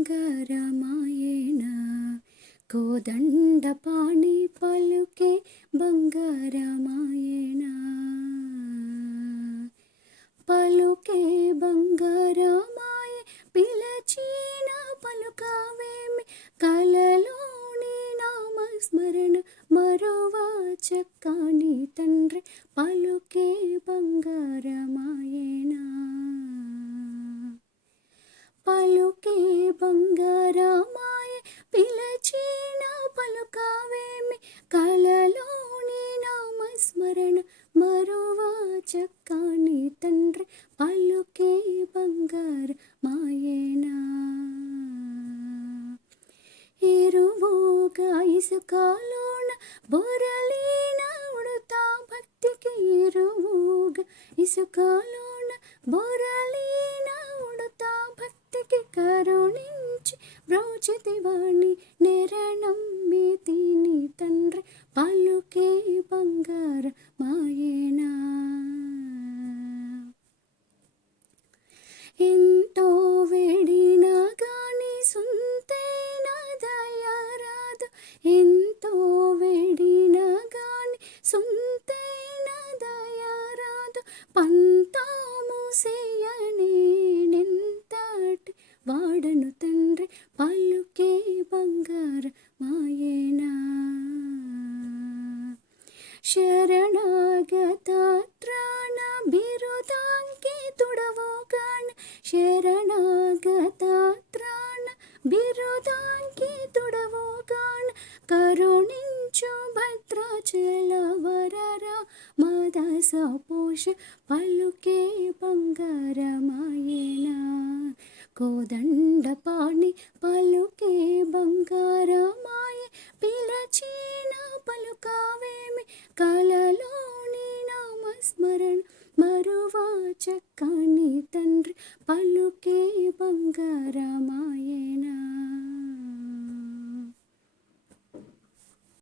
బంగారమాయేన కోదండపాణి పలుకే బంగారమాయేన పలుకే బంగారమాయే పిలచిన పలుకావేమి కలలోని నామస్మరణ మరువా చక్కని తండ్రి పలుకే బంగారమాయేనా పలుకే బంగారమాయే పిలచిన పలుకావేమి కలలోని నామస్మరణ మరువా చక్కని తండ్రి పలుకే బంగారమాయేనా ఎరువుగా ఇసుకలోన బొరలిన ఉడతా భక్తికి ఎరువుగా ఇసుకలోన బొరలిన ఉడతా భక్తికి కరుణించి బ్రోచితివాణి నెరనమ్మి తిని తండ్రి పలుకే బంగారమాయేనా ఎంతో వేడినా గాని సొంతైన దయరాదు ఎంతో వేడినా గాని సొంతైన దయరాదు పంతాము సేయనేనెంతటి వాడను తండ్రి పలుకే బంగారమాయేనా శరణాగత త్రాణ బిరుదాంకి తుడవోగాన శరణాగత త్రాణ బిరుదాంకి తుడవోగాన కరుణించు భద్రాచల వరరా మదస పోష పలుకే బంగారమాయేనా కోదండపాణి పలుకే బంగారమాయే పిలచిన పలుకావేమి కలలోని నామస్మరణ మరువా చక్కని తండ్రి పలుకే బంగారమాయే